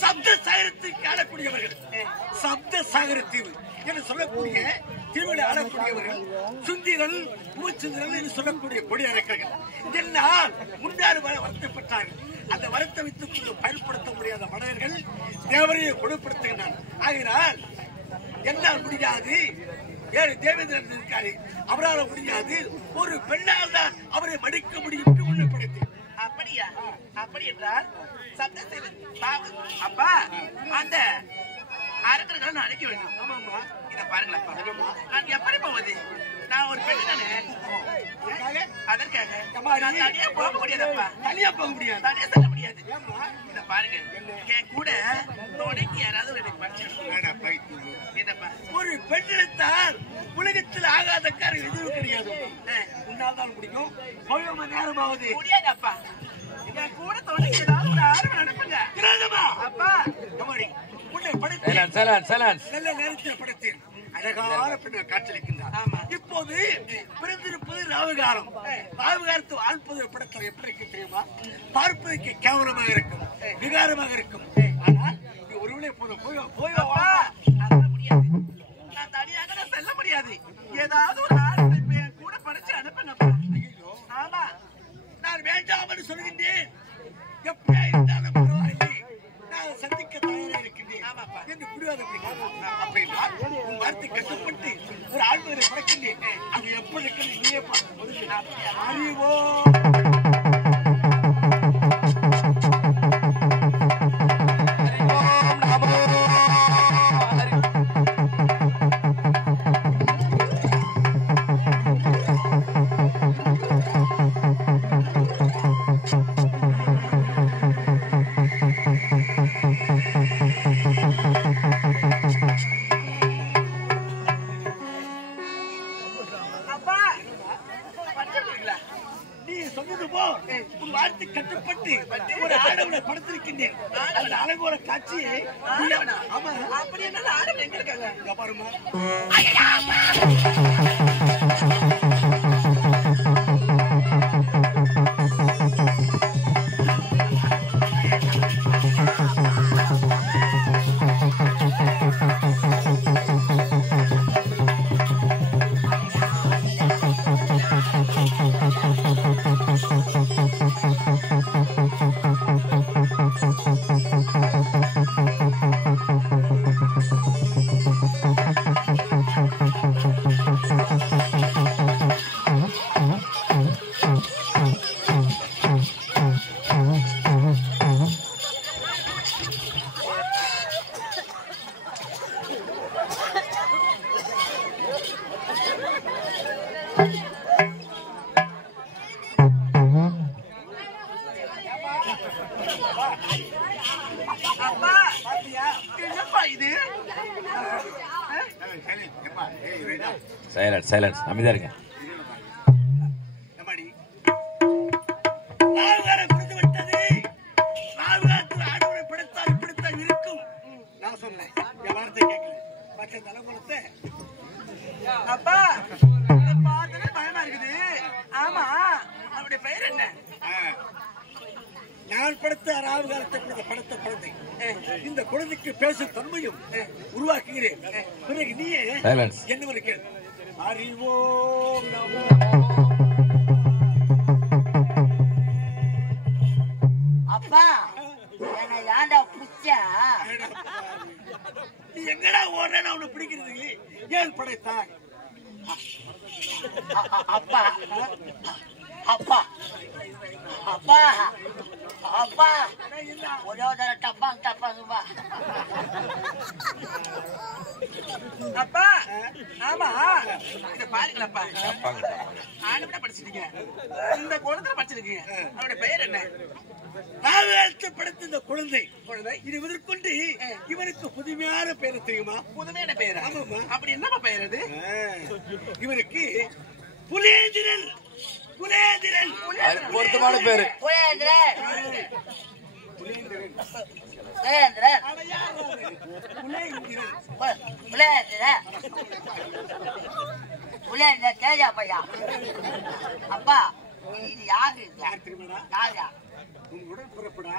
சப்த சாகரத்துக்கு ஆளக்கூடியவர்கள், சப்த சாகர தீவு என்று சொல்லக்கூடிய தீவுகளை ஆளக்கூடியவர்கள் சுந்திரன் பூச்சுந்திரன் என்று சொல்லக்கூடிய கொடியரக்கர்கள் என்னால் முன்னாடி வருத்தப்பட்டார்கள். அந்த வரத்தை வைத்துக் கொண்டு பயன்படுத்த முடியாத மனிதர்கள் தேவரையை கொடுப்படுத்துகின்றனர். ஆகினால் என்னால் முடியாது, வேறு தேவேந்திரன் இருக்காரு, அவரால் முடியாது, ஒரு பெண்ணால் தான் அவரை மடிக்க முடியும் என்று உண்மைப்படுத்தி. அப்படியா? அப்படி என்றால் சப்தத்தில் அப்பா அந்த அரக்கர்களை நான் அழைக்க வேண்டும். இதை பாருங்களப்பா, நான் எப்படி போவது? நான் ஒரு பெண் தானே, அதற்காக நான் தனியா போக முடியாதப்பா. தனியா போக முடியாது, தனியா செல்ல முடியாது. இதை பாருங்க, என் கூட தொடங்கி யாராவது எனக்கு படிச்சு ஒரு பெண்ணிடத்தால் உலகத்தில் ஆகாத காரியம் எதுவும் கிடையாது. உன்னால் தான் முடியும். போய் நேரமாவது முடியாது அப்பா. என் கூட தொடங்கி ஏதாவது ஒரு ஆர்வம் நடப்புங்க அப்பா. உன்னை படைத்து நல்ல நேரத்தில் படைத்தேன். அழகான பெண்ணை காட்சியளிக்கின்றார். இப்போது பிறந்திருப்பது ராவுகாலம். ராவுகாலத்தை வாழ்ப்பது படத்தில் எப்படி இருக்கு தெரியுமா? பார்ப்பதற்கு கேவலமாக இருக்கும், விகாரமாக இருக்கும். ஆனால் நீ ஒருவனே போதும். போய் முடியாது, நான் தனியாக செல்ல முடியாது. ஏதாவது ஒரு ஆர்வம் என் கூட படிச்சு அனுப்புங்கப்பா. ஆமா, நான் வேண்டாம் என்று சொல்கின்றேன். எப்படியா இருந்தாலும் பரவாயில்லை, நான் சந்திக்க தயாராக இருக்கின்றேன் என்று புரியாது. அப்படின்னா உன் வார்த்தை கட்டுப்பட்டு ஒரு ஆழ்வரை படைக்கின்றேன். அது எப்படி இருக்கிறது நீயே பார்த்து அறிவோ. கட்டுப்பட்டு ஒரு ஆடவனை படுத்திருக்கின்றேன். அழகோட காட்சியை அப்படி என்ன ஆடவன் எங்க இருக்காங்க பாருமா. சைலன்ஸ் அமைதியா இருங்க. ஆடவனை படுத்தால் இப்படித்தான் இருக்கும். நான் சொன்னேன், என் வார்த்தை கேட்கல. பச்சை தலைமுறை அப்பா பார்த்தனே பயமா இருக்குது. ஆமா, அவருடைய பெயர் என்ன? நான் படுத்த ராவு காலத்தை படுத்த குழந்தை. இந்த குழந்தைக்கு பேசும் தன்மையும் உருவாக்குகிறேன். பிறகு நீயே என்ன கேள். அறிவோம் அப்பா, என்ன ஏண்டா புடிச்சா? நீ எங்கடா ஓடுற? உன்னை பிடிக்கிறது ஏன் படைத்தாய்? அப்பா அப்பா அப்பா அப்பா ஒரே ஒரு டப்பாங்குப்பா. அப்பா ஆமா, இத பாருங்களப்பா. ஆளுமே படிச்சிருக்கீங்க, இந்த குழந்தை படிச்சிருக்கீங்க. அவருடைய பெயர் என்ன? படுத்த இந்த குழந்தை இது இதற்கொண்டு இவனுக்கு புதுமையான பெயர் தெரியுமா? புதுமையான பெயர்? அப்படி என்னப்பா பெயர் அது? இவனுக்கு புலேந்திரன். புலேந்திரன் பொருத்தமான பேரு. தேஜா பையா. அப்பா, இது யாரு யார் தெரியுமாடா? யாரா உன் உடல் பிறப்புடா.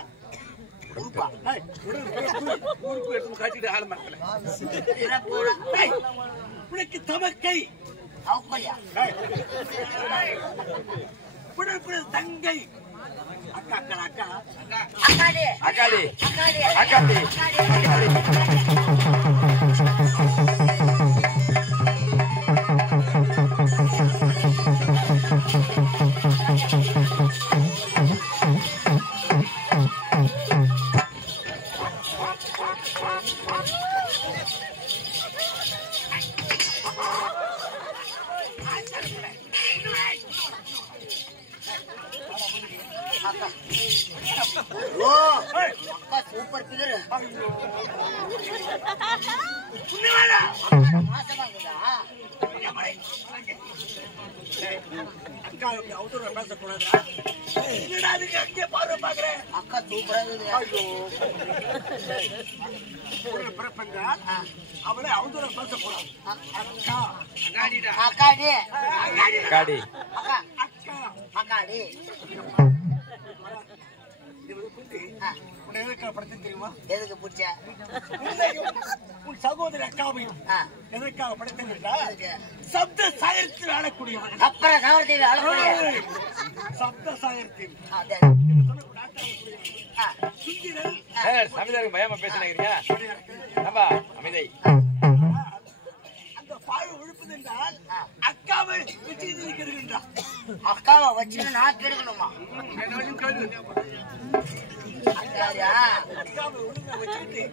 உருப்பா ஏய், உடல் பிறப்பு உறுப்பு எடுத்து காட்டிட்டு ஆள் மரத்துல. பிறப்புடா ஏய், உனக்கு தமக்கை. சௌக்கல்யா ஏய், உடல் பிறப்பு தங்கை. அக்கா அக்கா அக்கா அக்காடி அக்காடி அக்காடி அக்காடி அக்கா ஓ அக்கா சூப்பர் பிகர் உண்மையாடா? மாசமா இருக்குதா அக்கா இப்படி அவுட்டோர பேசக்கூடாதுடா. என்னடா அதுக்கு அங்கே பார்வை பார்க்கிறேன்? அக்கா சூப்பரா இருக்குது ஐயோ, உடல் பிறப்பென்றால் அவளை அவுட்டோர பேசக்கூடாது. அக்கா அக்காடிடா. அக்காடி அக்காடி அக்கா அக்கா அக்காடி இவரு குட்டி உன்னை எதற்காக படைத்தேன் தெரியுமா? எதுக்கு பிடிச்ச உன்னையும் உன் சகோதரி அக்காவையும் எதற்காக படைத்தேன் என்றால் சப்த சாகரத்தில் ஆளக்கூடியவன். அப்புறம் சவரத்தீவி அழக்கூடிய சப்த சாகரத்தில் சுந்திரன் சமிதாருக்கு பயமா பேசினீங்க நம்ம அமைதி அந்த பாழ் ஒழுப்பது என்றால் அக்காவை வச்சு இருக்கிறான். அக்காவை வச்சு நான் கெடுக்கணுமா அக்காரியா அக்காவை ஒழுங்கா வச்சுட்டு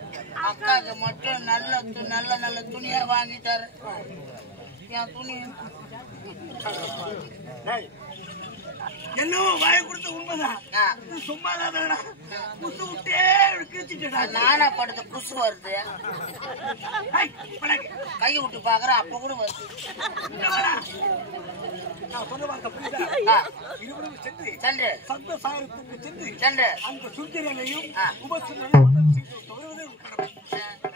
அக்காவுக்கு மட்டும் நல்ல நல்ல துணியா வாங்கி தர என் துணி என்னவோ வாய் கொடுத்த உண்மைதான். ஆ, சும்மா தான் புசு விட்டே கிழிச்சுட்டா. நானா படுத்த குசு வருது கை விட்டு பாக்குறேன் அப்ப கூட வருது நான் சொன்ன வார்த்தை புரியுதா? ஆ, இருவரும் சென்று சென்று சப்த சாகரத்துக்கு சென்று சென்று அந்த சுந்தரனையும் ஆ. உபசுந்தரையும் மதம் செய்து வருவதே உன் கடமை.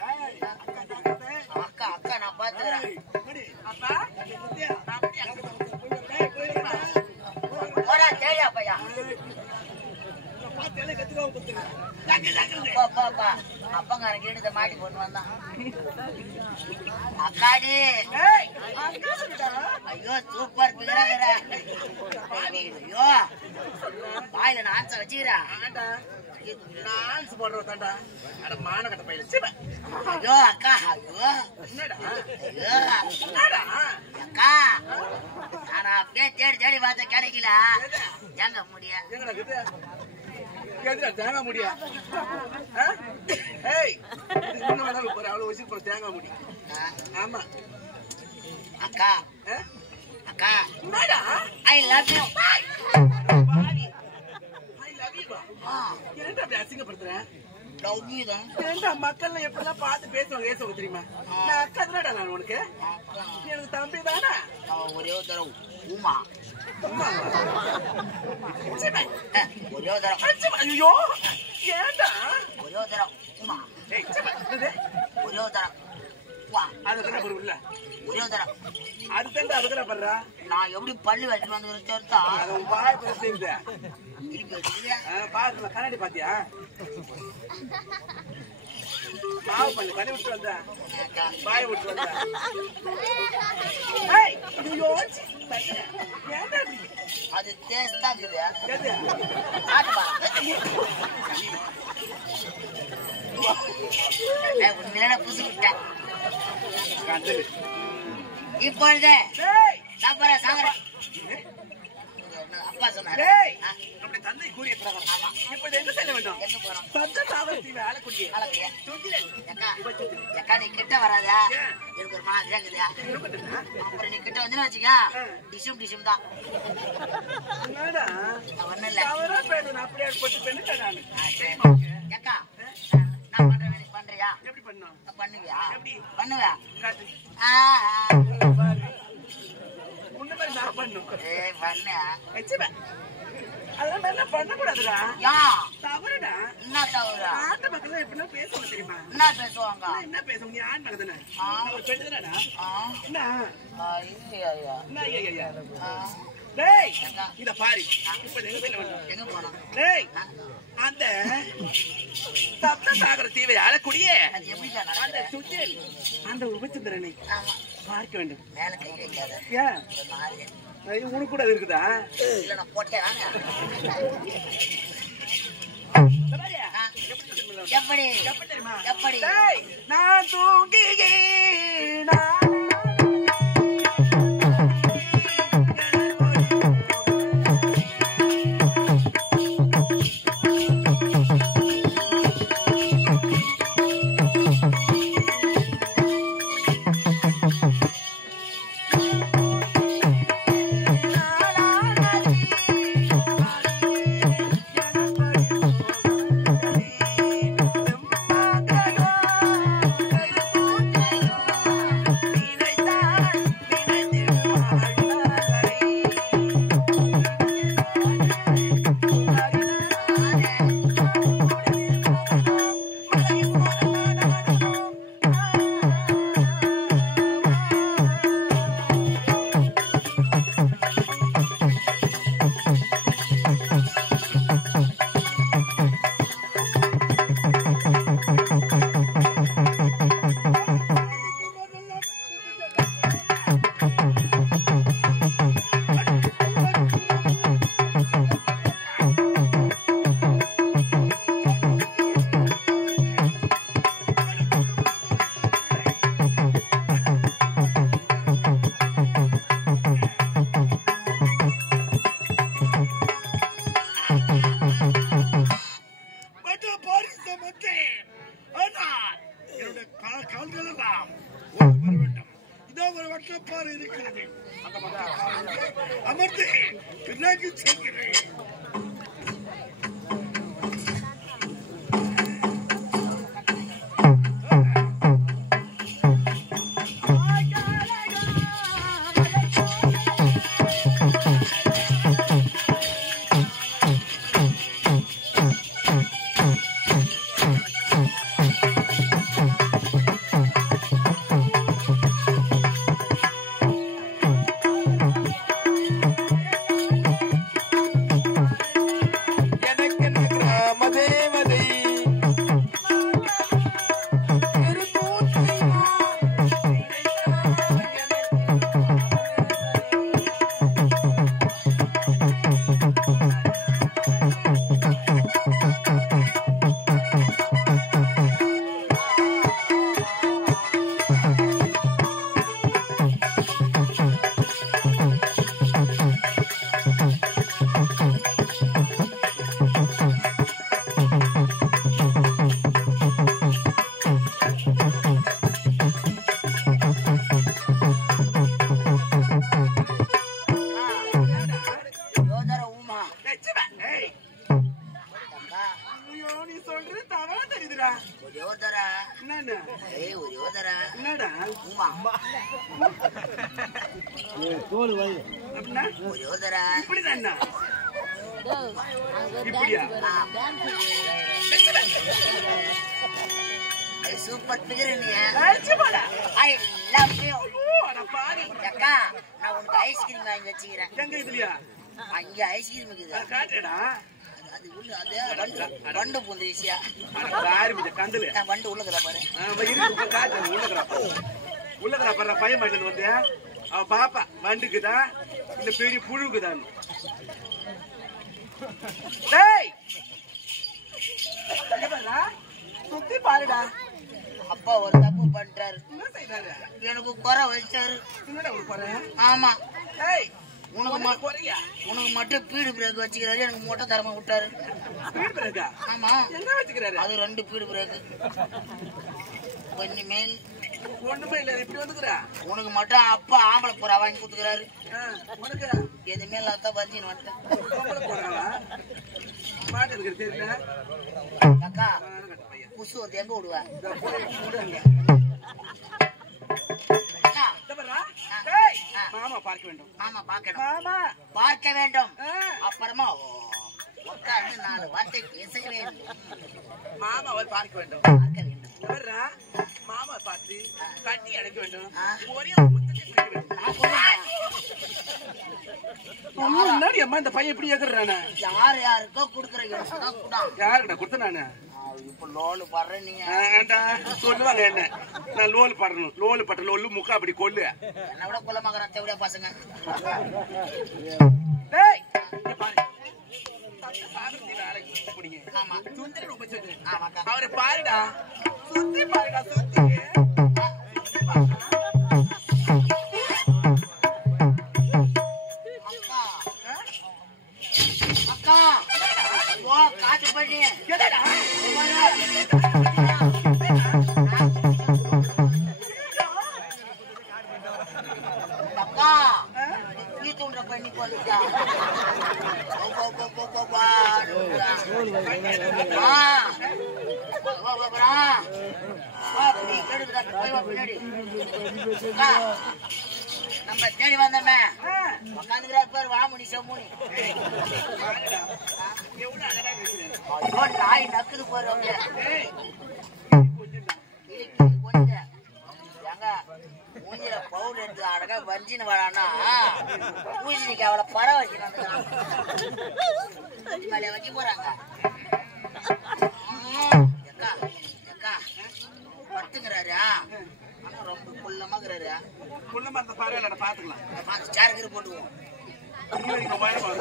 ஏய், அக்கா ஜாக்கிரதை. அக்கா அக்கா நான் பாத்துக்கிறேன் ஏய், மடி. அங்க குத்தியா? போயிடுறா. போடா தேடியா பையா பார்த்து எல்லாம் கத்துக்காம கொடுத்துருங்க. ஜாக்கிரதை. பா அப்பங்கார கீழே மாட்டி போட்டு வந்தான் அக்காடி ஏய், ஐயோ சூப்பர் பிகராகிற ஐயோ வாயில நான் ஆன்ச வச்சுக்கிறா டான்ஸ் போடுறவ தாண்டா. அட மானகட்ட பையல. சீ, ஐயோ அக்கா ஐயோ என்னடா? ஐயோ என்னடா? அக்கா நான் அப்படியே தேடி தேடி பார்த்த கிடைக்கல எங்க முடிய எங்கடா இது? எதுடா தேங்காய் முடியா? ஆ? ஏய், இதுக்கு முன்ன வேணாலும் போற அவ்வளவு வச்சு போற தேங்காய் முடி. ஆமா. அக்கா ஆ? அக்கா என்னடா? I love you I love you. ஏன்டா அப்படி அசிங்கப்படுத்துற? லவ் யூ தான் ஏன்டா மக்கள்லாம் எப்படிலாம் பார்த்து பேசுவாங்க தெரியுமா? நான் அக்கா தானடா நான் உனக்கு. எனக்கு தம்பி தானே. அவன் ஒரே ஒரு தடவை உமா ஒரே ஒரு தடவை ஐயோ, ஏன்டா? ஒரே ஒரு தடவை உமா ஏய், என்னது? ஒரே ஒரு தடவை வா அதுக்கு என்ன பொருள்? ஒரே ஒரு தடவை அதுக்கு அதுக்கு என்ன பண்றா? நான் எப்படி பள்ளி வச்சு வந்து சேர்த்தா அது உன் வாய் பேசுறீங்க. திருப்பி வச்சுக்கிறியா பாருங்க, கண்ணாடி பாத்தியா? மாவு பண்ணு, கண்ணி விட்டு வந்தா வாய விட்டு வந்தா. ஏய், ஐயோ, ஏன்டா இப்படி? அது டேஸ்ட் தான் இருக்குதா எது? காட்டு பாரு உண்மையில புதுசு விட்டேன் கண்டது. இப்பொழுது ஏய், சாப்பிட சாகர அப்பா சொன்னாரு ஏய், ஆ, நம்முடைய தந்தை கூறிய பிரகாரம் இப்ப என்ன செய்ய வேண்டும்? எங்க போறோம் சப்த சாகரத்தில் ஆளக்கூடிய அழகையா சுந்திரன். அக்கா உபசுந்திரன். அக்கா நீ கிட்ட வராதா ஏன்? எனக்கு ஒரு மாதிரியா இருக்குதா இருக்கட்டும்னா? அப்புறம் நீ கிட்ட வந்து வச்சுக்க டிஷும் தான் என்னடா? ஒண்ணும் இல்ல தவறா பேசுன, அப்படியே போட்டு பெண்ணுட்டா நானு. அக்கா நான் பண்ற வேலை பண்றியா எப்படி பண்ணோம்? பண்ணுவியா எப்படி? பண்ணுவியா காட்டு. பாரு முன்ன மாதிரி நான் பண்ணும். ஏய் பண்ணு வச்சுப்ப. அதெல்லாம் நல்லா பண்ணக்கூடாதுடா. யா தவறுடா. என்ன தவிர நாட்டு மக்கள் எப்படிலாம் பேசுவாங்க தெரியுமா? என்ன பேசுவாங்க என்ன பேசுவாங்க? நீ ஆண் மகன் தானே? ஆ. நான் ஒரு பெண் தானடா? ஆ என்ன? ஐயா என்ன ஐயா, ஐயா? டேய் இத பாரு இப்ப எங்க வீட்ல வந்து எங்க போனோம்? டேய் அந்த சப்த சாகர தீவை ஆளக்கூடிய அது எப்படிடா அந்த நடக்குது? சுத்தியல் அந்த உபச்சந்திரனை ஆமா. பார்க்க வேண்டும். மேல கை வைக்காத. ஏன் இந்த மாதிரி. உனக்கு கூட அது இருக்குதா? இல்ல நான் போட்டேன் வாங்க. எப்படி எப்படி டேய் நான் தூங்குகிறேன் அமர்ந்து பின்னாடி செல்கிறேன். சூப்பர் பிகர் நீ. I love you. அக்கா நான் உனக்கு ஐஸ்கிரீம் வாங்கி வச்சுக்கிறேன். எங்க இதுலயா? அங்க ஐஸ்கிரீம் இருக்குது. காட்டுடா. அது உள்ள அது வண்டு பூந்த ஈஸியா. பாரு இந்த கந்தல. வண்டு உள்ளக்கற பாரு. இருக்கு காட்டு உள்ளக்கற. உள்ளக்கற பாரு பையன் மாட்டது வந்து. அவ பாப்பா வண்டுக்குதா இந்த பெரிய புழுக்குதான். டேய். என்னடா? சுத்தி பாருடா. அப்பா ஒரு தப்பு பண்ணிட்டாரு. என்ன செய்றாரு? எனக்கு குறை வச்சாரு. என்னடா ஒரு குறை? ஆமா. டேய் உனக்கு மட்டும் பீடு பிரேக் வச்சுக்கிறாரு, எனக்கு மொட்டை தரமா விட்டாரு. பீடு பிரேக்கா? ஆமா. எங்க வச்சுக்கிறாரு? அது 2 பீடு பிரேக். கொஞ்சம் மேல் ஒண்ணுமே இல்ல. இப்படி வந்துக்குறா? உனக்கு மட்டும் அப்பா ஆம்பளை புறா வாங்கி கொடுத்துக்கிறாரு. உனக்கு எதுவுமே இல்லாத வச்சின்னு வந்துட்டேன். ஆம்பளை புறாவா? மாட்டு இருக்கிற தெரியல. அக்கா புசு வந்து எங்க விடுவா? மாமா பார்க்க வேண்டும். மாமா பார்க்கணும். மாமா பார்க்க வேண்டும். அப்புறமா உட்கார்ந்து 4 வார்த்தை பேச வேண்டும். மாமாவை பார்க்க வேண்டும். பார்க்க வேண்டும். வர்றா மாமா பார்த்து கட்டி அடைக்க வேண்டும். ஒரே ஒரு முத்தத்தை கொடுக்க வேண்டும். நான் சொல்றேன். முன்னாடி அம்மா இந்த பையன் எப்படி ஏக்குறானே? யார் யாருக்கோ குடுக்குற இடம்தான் குடாம். யாருக்கிட்ட கொடுத்த நானு? இப்ப லோனு படுற நீங்க சொல்லுவாங்க என்ன? நான் லோல் படணும். லோல் பட்ட லோல்லு முக்கா அப்படி கொல்லு. என்ன விட குலமாகறான் தேவையா பசங்க. டேய் இங்க பாரு. சாகரத்தில அழைச்சு குடிங்க. ஆமா. சுந்தரி ரொம்ப சொல்லு. ஆமாக்கா. அவரை பாருடா. சுத்தி பாருடா சுத்தி. அக்கா ஓ காட்டு பண்ணி என்னடா? அக்கா வீட்டுன்ற பண்ணி போட்டுட்டா நம்ம தேடி வந்தோமே உட்காந்துக்கிறா பேர் வாமுனி செம்முனி எவ்வளவு அழகா இருக்குது. ஐயோ நாய் நக்குது போற எங்க மூஞ்சில பவுல் எடுத்து அழகா வஞ்சின்னு வரானா பூஜனிக்கு அவளை படம் வைக்கிறாங்க வைக்க போறாங்க. எக்கா எக்கா பத்துங்கிறாரு ஆனா ரொம்ப குள்ளமாக்குறாரு. குள்ளமா அந்த பறவை பாத்துக்கலாம். பார்த்து சேருக்கு போட்டுவோம். நீ வரைக்கும்